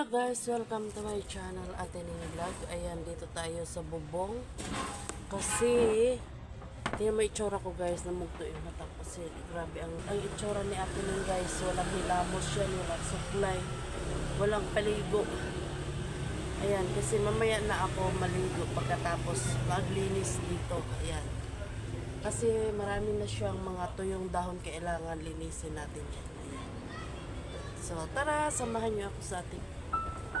Hello guys, welcome to my channel Atening Vlog. Ayan, dito tayo sa bubong. Kasi, tingnan mo itsura ko guys, namugto yung mata. Kasi, grabe, ang, ang itsura ni Atening guys, walang hilamos yan, walang supply, walang paligo. Ayan, kasi mamaya na ako maligo pagkatapos maglinis dito. Ayan. Kasi marami na siyang mga tuyong dahon kailangan linisin natin yan. So, tara, samahan niyo ako sa ating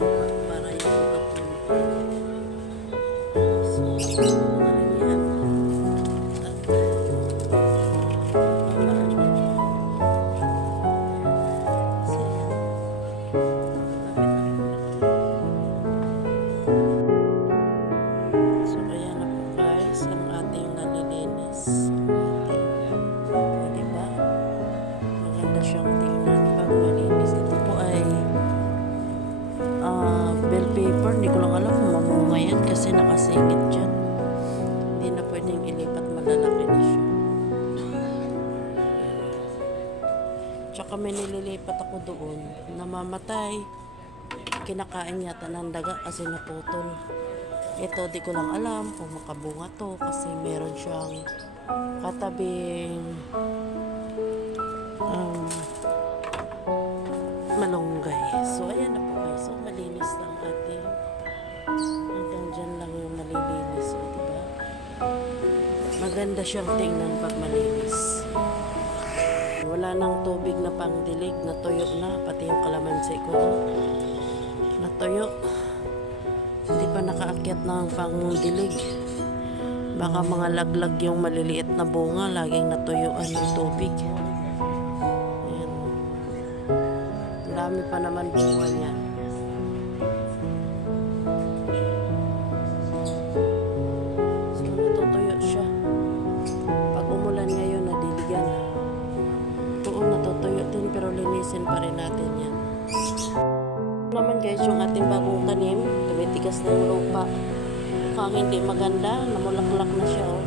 lang may nililipat ako doon. Namamatay. Kinakain yata ng daga kasi naputol. Ito, di ko lang alam kung makabunga to kasi meron siyang katabing um, malunggay. So, ayan na po guys. So, malinis lang ating hanggang dyan lang yung nalilinis. So, diba? Maganda siyang tingnan pag malinis. Wala nang tubig na pangdilig, natuyo na, pati yung kalamansi ko. Natuyo. Hindi pa nakaakyat ng pangdilig. Baka mga laglag yung maliliit na bunga, laging natuyuan ng tubig. Ayan. Ang dami pa naman bunga niya. Linisin pa rin natin yan. Naman guys, yung ating bagong tanim, tumitigas na yung lupa. Mukhang hindi maganda, namulaklak na siya oh.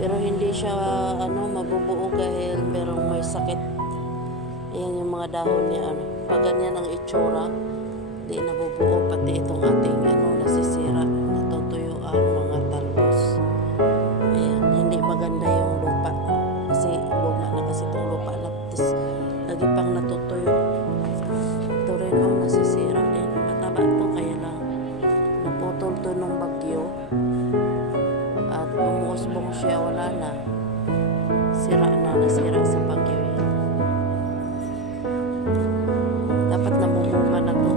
Pero hindi siya ano mabubuo dahil merong may sakit. Ayan yung mga dahon niya ano. Pag ganyan ang itsura, hindi nabubuo pati itong ating ano nasisira, natutuyo ang mga talbos. Ayan, hindi maganda yung lupa. Kasi luma na kasi itong lupa laptis. Lagi pang natutuyo. Ito rin ang nasisira din. Mataba to kaya lang naputol to nung bagyo. At umusbong siya, wala na. Sira na, nasira sa bagyo yan. Dapat namumunga na to.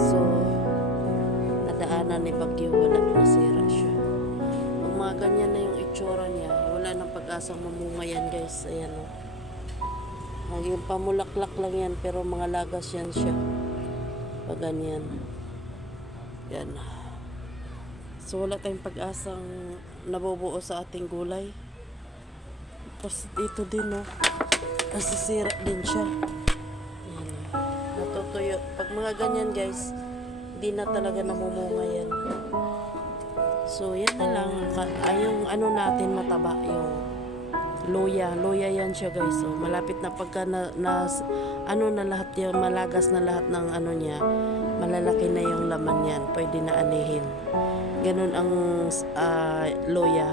So, nadaanan ni bagyo, wala, nasira siya. Pag mga ganyan na yung itsura niya, wala nang pag-asang mamunga guys. Ayan o. Naging pamulaklak lang yan, pero mga lagas yan siya. Pag ganyan. Yan. So, wala tayong pag-asang nabubuo sa ating gulay. Tapos, dito din, no. Nasisira din siya. Yan. Natutuyo. Pag mga ganyan, guys, hindi na talaga namumunga yan. So, yan na lang. Ay, yung ano natin mataba, yung Luya, luya yan siya guys. So, malapit na pagka na, na ano na lahat yung malagas na lahat ng ano niya, malalaki na yung laman yan. Pwede na anihin. ganun ang ah, loya.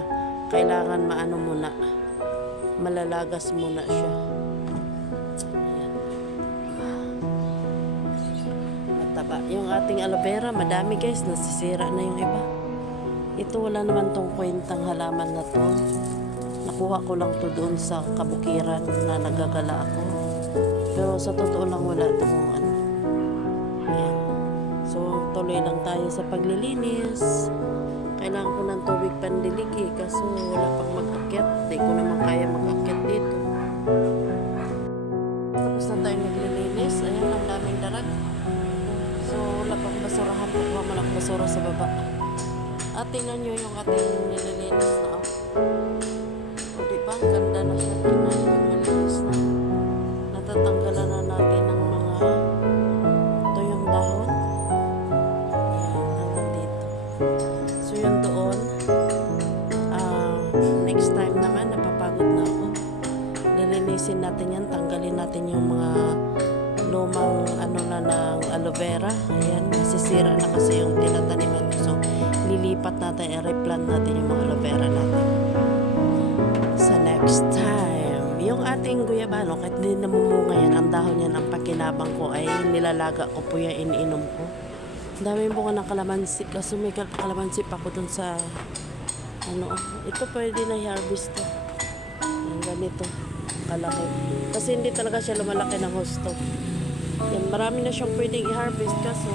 Kailangan maano muna, malalagas muna siya. Ayan. Mataba. Yung ating aloe vera, madami guys, nasisira na yung iba. Ito wala naman tong kwentang halaman na to. Nakuha ko lang to doon sa kabukiran na nagagala ako. Pero sa totoo lang wala tong ano. Ayan. So tuloy lang tayo sa paglilinis. Kailangan ko ng tubig pandilig eh, kaso wala pang mag-akyat. Di ko naman kaya mag-akyat dito. Tapos na tayo naglilinis. Ayan, ang daming dalag. So, wala pang basurahan. Kukuha mo ng basura sa baba. At tingnan nyo yung ating nililinis na. Oh. Aloe vera. Ayan, masisira na kasi yung tinataniman ko. So, lilipat natin, i-replant natin yung mga aloe vera natin. Sa next time, yung ating guyabano, kahit hindi namumunga yan, ang dahon yan, ang pakinabang ko ay nilalaga ko po yan, iniinom ko. Ang daming bunga ng kalamansi. Kaso may kal- kalamansi pa ko dun sa ano, ito pwede na i-harvest. Ang ganito, kalaki. Kasi hindi talaga siya lumalaki ng husto. Yan, marami na siyang pwedeng i-harvest kaso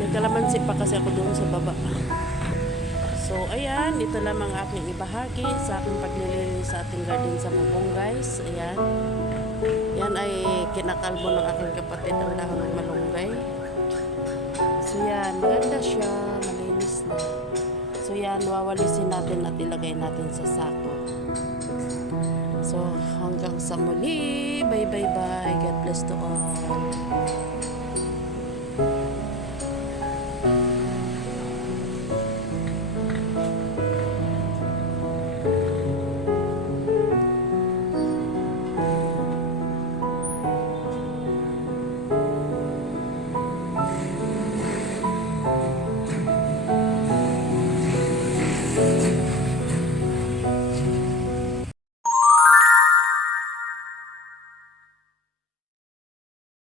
may kalamansi pa kasi ako doon sa baba. So, ayan, ito lamang aking ibahagi sa aking paglilinis sa ating garden sa Mubong, guys. Ayan. Yan ay kinakalbo ng aking kapatid ang dahon ng malunggay. So, yan, maganda siya, malinis na. So, yan, wawalisin natin at ilagay natin sa sako. Hanggang sa muli. Bye, bye, bye. God bless to all.